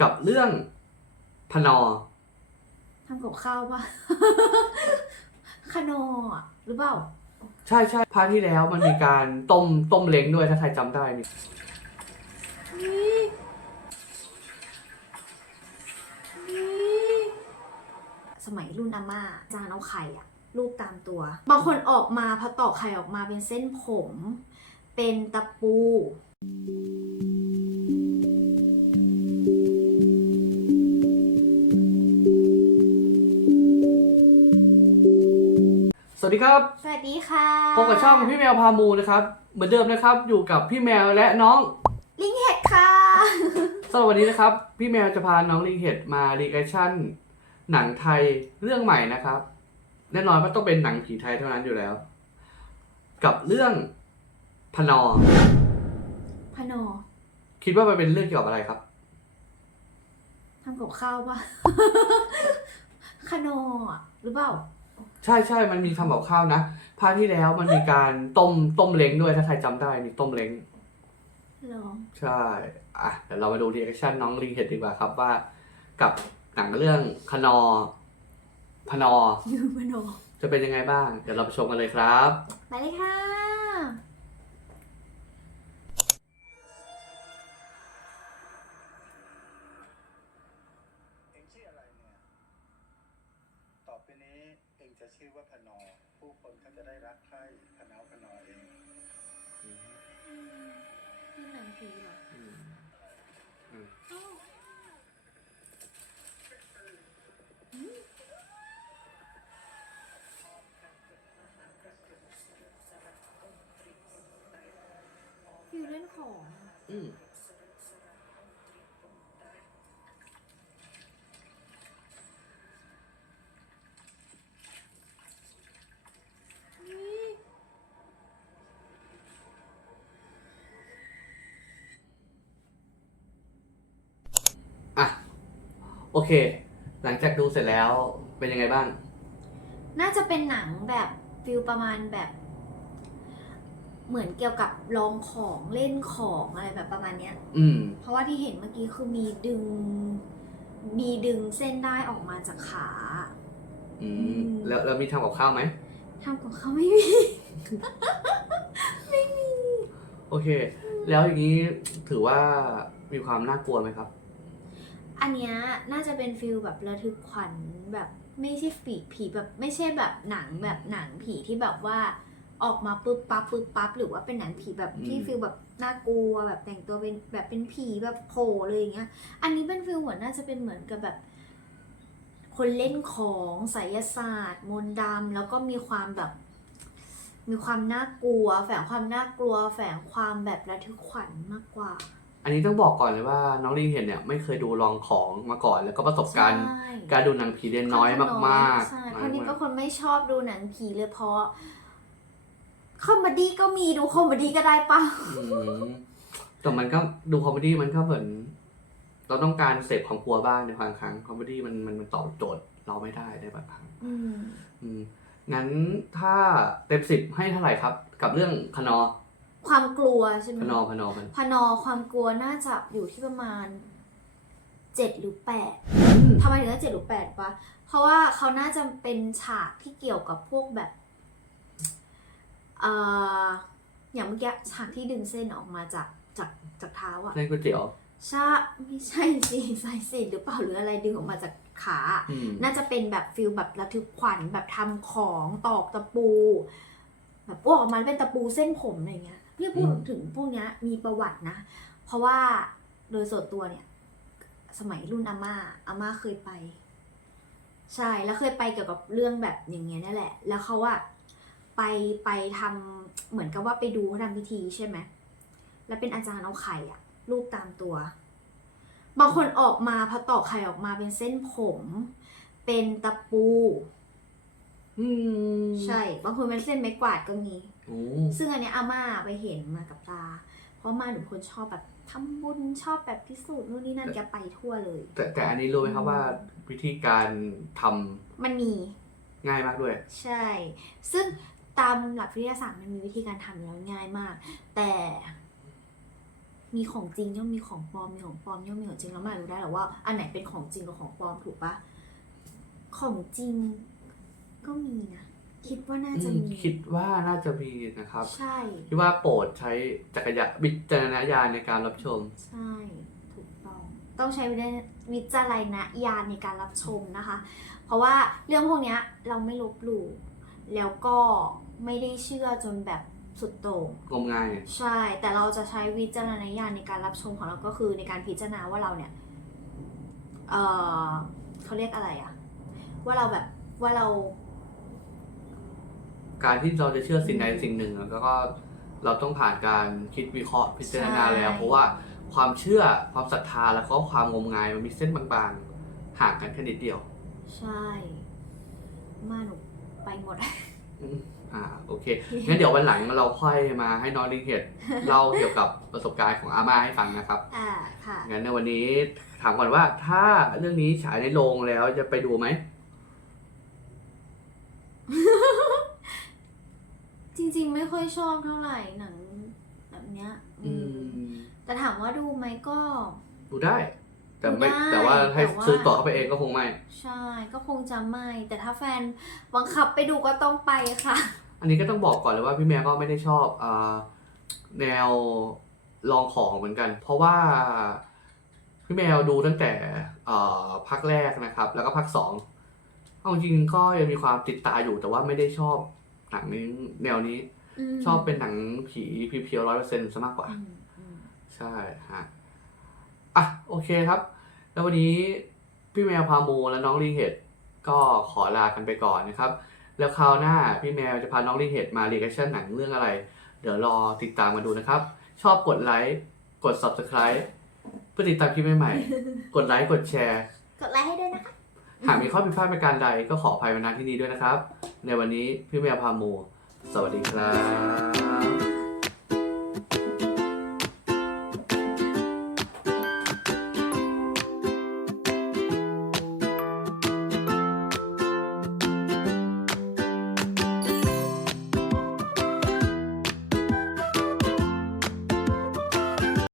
กับเรื่องพนอ ทำกับข้าวปะคานออะหรือเปล่า ใช่ใช่พาร์ทที่แล้วมันมีการต้มต้มเล้งด้วยถ้าใครจำได้นี่นี่นี่สมัยรุ่นอาม่าจานเอาไข่อะรูปตามตัว บางคนออกมาพอตอกไข่ออกมาเป็นเส้นผม เป็นตะปู วัสดีครับ สวัสดีค่ะพบกับช่องพี่แมวพามูนะครับ เหมือนเดิมนะครับ อยู่กับพี่แมวและน้อง ลิงเห็ดค่ะสำหรับวันนี้นะครับ พี่แมวจะพาน้องลิงเห็ดมารีแอคชั่น หนังไทยเรื่องใหม่นะครับ แน่นอนว่าต้องเป็นหนังผีไทยเท่านั้นอยู่แล้ว กับเรื่องพนอ พนอ คิดว่ามันเป็นเรื่องเกี่ยวกับอะไรครับทำกับข้าวปะคานออะหรือเปล่า ใช่ใช่มันมีทำกับข้าวนะภาคที่แล้วมันมีการต้มต้มเล้งด้วยถ้าใครจำได้มีต้มเล้งเหรอใช่อะเดี๋ยวเรามาดูรีแอคชั่นน้องลิงเห็ดดีกว่าครับว่า กับหนังเรื่องคานอ พนอยูพนอจะเป็นยังไงบ้าง เดี๋ยวเราไปชมกันเลยครับไปเลยค่ะ ชื่อว่าพนอ ผู้คนเขาจะได้รักใคร่พนาวพนอเองนี่หนังผีเหรออืมอืมอ้าวอืมฟิวเล่นของ อืม นี่ อะ โอเค หลังจากดูเสร็จแล้วเป็นยังไงบ้าง น่าจะเป็นหนังแบบฟิลประมาณแบบ เหมือนเกี่ยวกับลองของเล่นของอะไรแบบประมาณเนี้ย อืม เพราะว่าที่เห็นเมื่อกี้คือมีดึง มีดึงเส้นได้ออกมาจากขา อืมอืมแล้วแล้วมีทำกับข้าวไหม ทำกับเขาไม่มี โอเค แล้วอย่างนี้ถือว่ามีความน่ากลัวไหมครับ อันเนี้ยน่าจะเป็นฟิลแบบระทึกขวัญแบบไม่ใช่ผีผีแบบไม่ใช่แบบหนังแบบหนังผีที่แบบว่าออกมาปึ๊บปั๊บปึ๊บปั๊บหรือว่าเป็นหนังผีแบบที่ฟิลแบบน่ากลัวแบบแต่งตัวเป็นแบบเป็นผีแบบโผล่เลยอย่างเงี้ย อันนี้เป็นฟิลเหมือนน่าจะเป็นเหมือนกับแบบ คนเล่นของไสยศาสตร์ มนต์ดำแล้วก็มีความแบบ มีความน่ากลัว แฝงความน่ากลัว แฝงความแบบระทึกขวัญมากกว่า อันนี้ต้องบอกก่อนเลยว่าน้องลิงเห็นเนี่ยไม่เคยดูลองของมาก่อน แล้วก็ประสบการณ์ ใช่ การดูหนังผีเรียนน้อยมากๆใช่น้เพอยราะนี่มาก็กคนไม่ชอบดูหนังผีเลยเพราะคอมเมดี้ก็มีดูคอมเมดี้ก็ได้ปะอืมแต่มันก็ดูคอมเมดี้มันก็เหมือนเราต้องการเสพความกลัวบ้างในบางครั้งคอมเมดี้มันมันมันตอบโจทย์เราไม่ได้ในบางครั้ง อืม อืมงั้นถ้าเต็มสิบให้เท่าไหร่ครับ กับเรื่องพนอ ความกลัวใช่ไหมพนอพนอพนอพนอความกลัวน่าจะอยู่ที่ประมาณเจ็ดหรือแปดอืมทำไมถึงได้เจ็ดหรือแปดปะเพราะว่าเขาน่าจะเป็นฉากที่เกี่ยวกับพวกแบบเอ่ออย่างเมื่อกี้ฉากที่ดึงเส้นออกมาจากจากจากเท้าอะ เส้นก๋วยเตี๋ยวใช่ไม่ใช่สิสายสิญจนหรือเปล่าหรืออะไรดึงออกมาจากขา อืมน่าจะเป็นแบบฟิลแบบระทึกขวัญแบบทำของตอกตะปู แบบอ้วกออกมาเป็นตะปูเส้นผมอะไรเงี้ย เนี่ยพูดถึงพวกเนี้ยมีประวัตินะ เพราะว่าโดยส่วนตัวเนี่ย สมัยรุ่นอาม่าอาม่าเคยไป ใช่แล้วเคยไปเกี่ยวกับเรื่องแบบอย่างเงี้ยนั่นแหละ แล้วเขาอะไปไปทำเหมือนกับว่าไปดูเขาทำพิธีใช่ไหมแล้วเป็นอาจารย์เอาไข่อะรูปตามตัว บางคนออกมาพอตอกไข่ออกมาเป็นเส้นผม เป็นตะปู อืม ใช่ บางคนเป็นเส้นไม้กวาดก็มีโอ้ ซึ่งอันเนี้ยอาม่าไปเห็นมากับตา เพราะมาหนูเป็นคนชอบแบบทำบุญชอบแบบพิสูจน์นู่นนี่นั่นแกไปทั่วเลย แต่แต่อันนี้รู้ไหมครับว่าวิธีการทำมันมี ง่ายมากด้วย ใช่ ซึ่งตามหลักวิทยาศาสตร์มันมีวิธีการทำอยู่แล้วง่ายมาก แต่มีของจริงย่อมมีของปลอมมีของปลอมย่อมมีของจริงแล้วมารู้ได้หรอว่าอันไหนเป็นของจริงกับของปลอมถูกปะของจริงก็มีนะ คิดว่าน่าจะมี คิดว่าน่าจะมีนะครับใช่ คิดว่าโปรดใช้จักรยานวิจารณญาณในการรับชม ใช่ ถูกต้อง ต้องใช้วิจารณญาณในการรับชมนะคะ เพราะว่าเรื่องพวกเนี้ยเราไม่ลบหลู่แล้วก็ไม่ได้เชื่อจนแบบสุดโต่งงมงาย ใช่ แต่เราจะใช้วิจารณญาณในการรับชมของเราก็คือในการพิจารณาว่าเราเนี่ย เออเขาเรียกอะไรอะว่าเราแบบว่าเรา การที่เราจะเชื่อสิ่งใดสิ่งหนึ่งแล้วก็เราต้องผ่านการคิดวิเคราะห์พิจารณาแล้วใช่เพราะว่าความเชื่อความศรัทธาแล้วก็ความงมงายมันมีเส้นบางๆห่างกันแค่นิดเดียว ใช่ มาหนูไปหมดอืมอ่าโอเคงั้นเดี๋ยววันหลังเราค่อยมาให้น้องลิงเห็ดเล่าเกี่ยวกับประสบการณ์ของอาม่าให้ฟังนะครับ อ่าค่ะงั้นในวันนี้ถามก่อนว่าถ้าเรื่องนี้ฉายในโรงแล้วจะไปดูไหม จ ริง ๆ ไม่ค่อยชอบเท่าไหร่หนังแบบเนี้ยอืมแต่ถามว่าดูไหมก็ ดูได้ แต่ไม่ดูได้แต่ว่าให้แต่ว่า ซื้อต่อเข้าไปเองก็คงไม่ ใช่ก็คงจะไม่ แต่ถ้าแฟนบังคับไปดูก็ต้องไปค่ะ อันนี้ก็ต้องบอกก่อนเลยว่าพี่แม่ก็ไม่ได้ชอบอาแนวลองของเหมือนกัน เพราะว่าพี่แมวดูตั้งแต่เอ่อภาคแรกนะครับ แล้วก็ภาคสองเอาจริงๆก็ยังมีความติดตาอยู่แต่ว่าไม่ได้ชอบ หนังนี้แนวนี้ชอบเป็นหนังผีเพียวร้อยเปอร์เซ็นต์ซะมากกว่า ใช่ฮะอะโอเคครับ แล้ววันนี้พี่แมวพาโมและน้องลีเฮดก็ขอลากันไปก่อนนะครับ แล้วคราวหน้าพี่แมวจะพาน้องลีเฮดมาเรียกชั่นหนังเรื่องอะไร เดี๋ยวรอติดตามมาดูนะครับ ชอบกดไลค์กด subscribe เพื่อติดตามคลิปใหม่ๆ กดไลค์กดแชร์ กดไลค์ให้ด้วยนะคะ หากมีข้อผิดพลาดประการใดก็ขออภัยมาณที่นี้ด้วยนะครับ ในวันนี้พี่เมียพามู สวัสดีครับ